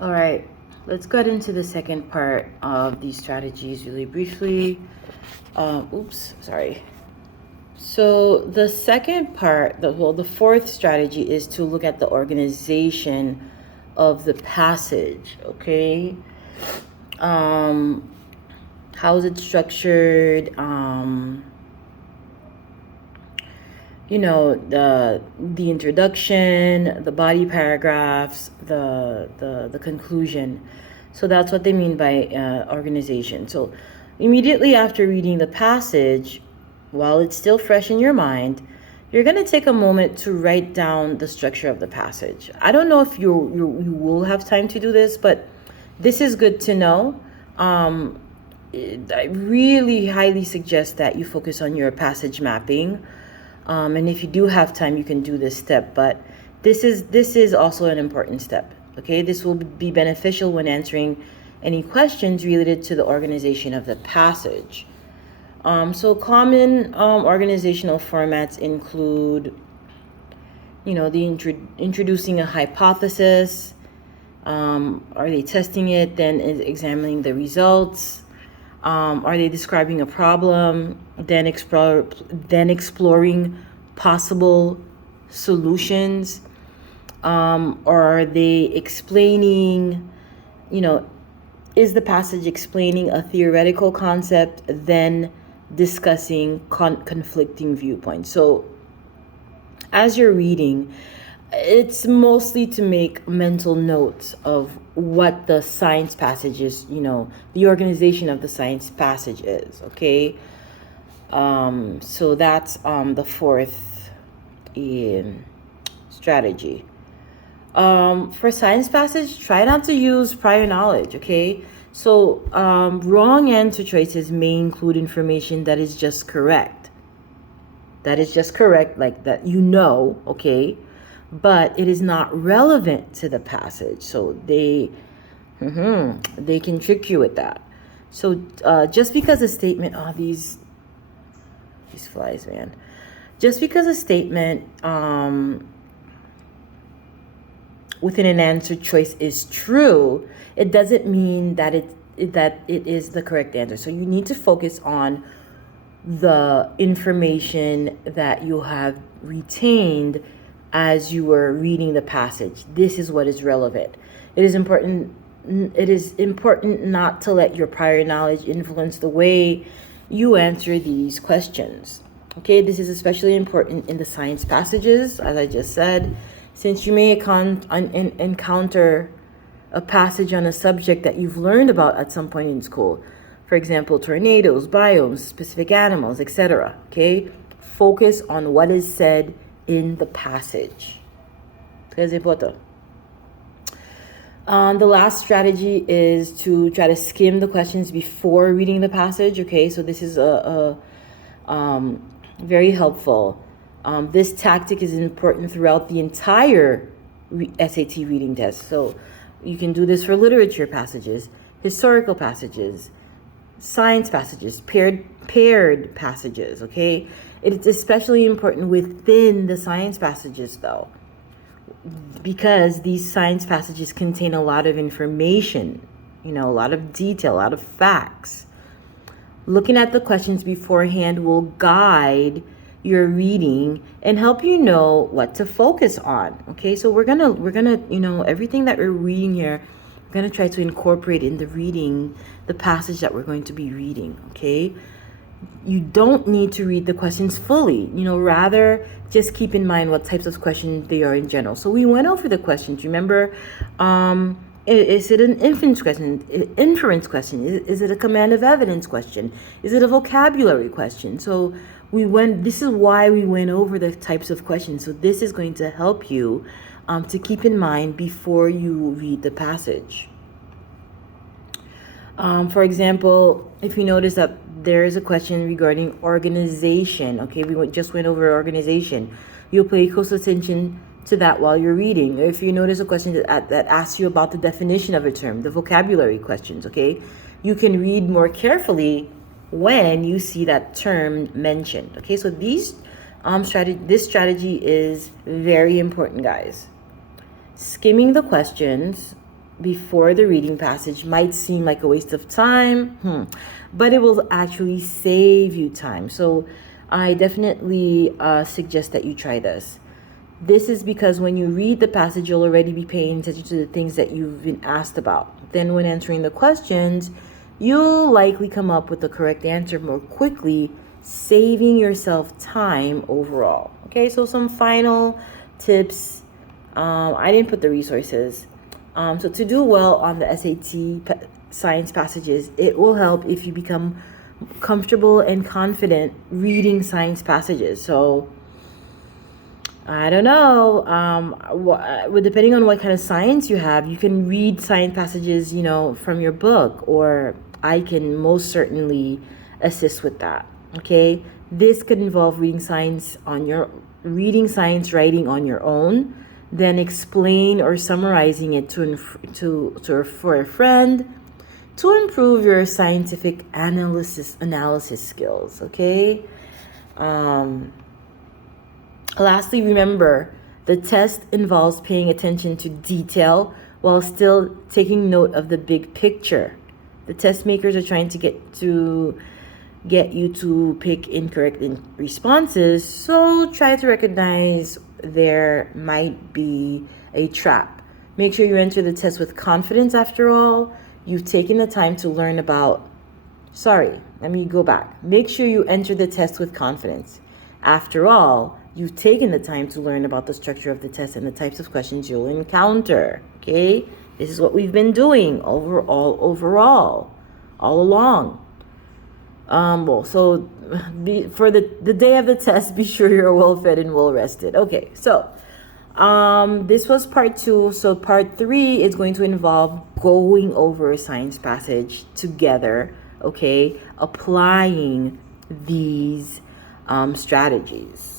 All right, let's get into the second part of these strategies really briefly. Oops, sorry. So the second part, the fourth strategy is to look at the organization of the passage. Okay, how is it structured? The introduction, the body paragraphs, the conclusion. So that's what they mean by organization. So immediately after reading the passage, while it's still fresh in your mind, you're going to take a moment to write down the structure of the passage. I don't know if you will have time to do this, but this is good to know. I really highly suggest that you focus on your passage mapping. And if you do have time, you can do this step, but this is also an important step. Okay, this will be beneficial when answering any questions related to the organization of the passage. So common organizational formats include, introducing a hypothesis. Are they testing it? Then examining the results. Are they describing a problem? Then exploring possible solutions. Or are they explaining, is the passage explaining a theoretical concept, then discussing conflicting viewpoints? So as you're reading, it's mostly to make mental notes of what the science passage is, the organization of the science passage is, okay? So that's the fourth strategy. For science passage, try not to use prior knowledge, okay? So wrong answer choices may include information that is just correct. Like that, okay? But it is not relevant to the passage. So they can trick you with that. So just because a statement, these flies, man. Just because a statement within an answer choice is true, it doesn't mean that it is the correct answer. So you need to focus on the information that you have retained as you were reading the passage. This is what is relevant. It is important not to let your prior knowledge influence the way you answer these questions. Okay, this is especially important in the science passages, as I just said, since you may encounter a passage on a subject that you've learned about at some point in school. For example, tornadoes, biomes, specific animals, etc. Okay, focus on what is said in the passage. Très important. The last strategy is to try to skim the questions before reading the passage. Okay, so this is very helpful. This tactic is important throughout the entire SAT reading test. So you can do this for literature passages, historical passages, science passages, paired passages, okay? It's especially important within the science passages, though, because these science passages contain a lot of information, a lot of detail, a lot of facts. Looking at the questions beforehand will guide your reading and help you know what to focus on. Okay, so we're gonna everything that we're reading here, we're gonna try to incorporate in the reading the passage that we're going to be reading. Okay, you don't need to read the questions fully. Rather just keep in mind what types of questions they are in general. So we went over the questions. Remember, is it an inference question? Is it a command of evidence question? Is it a vocabulary question? So this is why we went over the types of questions. So this is going to help you to keep in mind before you read the passage. For example, if you notice that there is a question regarding organization, okay, just went over organization, you'll pay close attention to that while you're reading. If you notice a question that asks you about the definition of a term, the vocabulary questions, okay, you can read more carefully when you see that term mentioned. Okay, so this strategy is very important, guys. Skimming the questions before the reading passage might seem like a waste of time, but it will actually save you time. So I definitely suggest that you try this. This is because when you read the passage, you'll already be paying attention to the things that you've been asked about. Then when answering the questions, you'll likely come up with the correct answer more quickly, saving yourself time overall. Okay, so some final tips. I didn't put the resources. So to do well on the SAT science passages, it will help if you become comfortable and confident reading science passages. So I don't know. Depending on what kind of science you have, you can read science passages, from your book, or I can most certainly assist with that. Okay, this could involve reading science writing on your own, then explain or summarizing it for a friend to improve your scientific analysis skills. Okay. Lastly, remember, the test involves paying attention to detail while still taking note of the big picture. The test makers are trying to get you to pick incorrect responses, so try to recognize there might be a trap. Make sure you enter the test with confidence. After all, you've taken the time to learn about... let me go back. Make sure you enter the test with confidence. After all, you've taken the time to learn about the structure of the test and the types of questions you'll encounter. Okay? This is what we've been doing overall, all along. For the day of the test, be sure you're well fed and well rested. Okay, so this was part 2. So part 3 is going to involve going over a science passage together. Okay, applying these strategies.